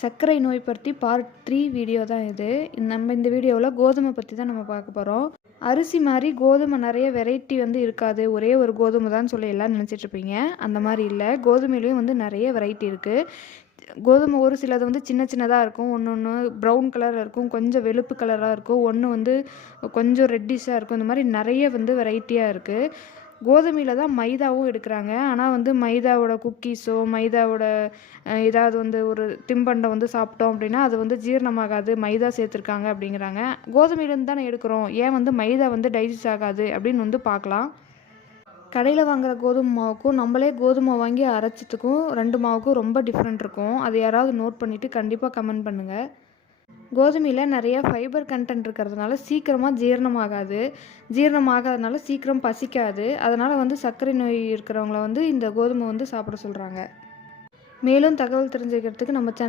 சர்க்கரை நோய் பற்றி பார்ட் 3 வீடியோ தான் இது. நம்ம இந்த வீடியோவில் கோதுமை பற்றி தான் நம்ம பார்க்க போகிறோம். அரிசி மாதிரி கோதுமை நிறைய வெரைட்டி இருக்காது, ஒரே ஒரு கோதுமை தான் சொல்லி எல்லாம் நினச்சிட்ருப்பீங்க. அந்த மாதிரி இல்லை, கோதுமையிலையும் நிறைய வெரைட்டி இருக்குது. கோதுமை ஒரு சிலது சின்ன சின்னதாக இருக்கும், ஒன்று ப்ரௌன் கலரில் இருக்கும், கொஞ்சம் வெளுப்பு கலராக இருக்கும், ஒன்று கொஞ்சம் ரெட்டிஷாக இருக்கும். இந்த மாதிரி நிறைய வெரைட்டியாக இருக்குது. கோதுமையில் தான் மைதாவும் எடுக்கிறாங்க. ஆனால் மைதாவோட குக்கீஸோ மைதாவோட ஏதாவது ஒரு தின்பண்டம் சாப்பிட்டோம் அப்படின்னா அது ஜீரணமாகாது, மைதா சேர்த்துருக்காங்க அப்படிங்கிறாங்க. கோதுமையிலேருந்து தானே எடுக்கிறோம், ஏன் மைதா டைஜஸ்ட் ஆகாது அப்படின்னு பார்க்கலாம். கடையில் வாங்குகிற கோதுமை மாவுக்கும் நம்மளே கோதுமை வாங்கி அரைச்சதுக்கும் 2 மாவுக்கும் ரொம்ப டிஃப்ரெண்ட் இருக்கும். அது யாராவது நோட் பண்ணிவிட்டு கண்டிப்பாக கமெண்ட் பண்ணுங்கள். கோதுமையில் நிறைய ஃபைபர் கண்டென்ட் இருக்கிறதுனால சீக்கிரமாக ஜீரணமாகாதனால சீக்கிரம் பசிக்காது. அதனால் சர்க்கரை நோய் இருக்கிறவங்கள இந்த கோதுமை சாப்பிட சொல்கிறாங்க. மேலும் தகவல் தெரிஞ்சுக்கிறதுக்கு நம்ம சேனல்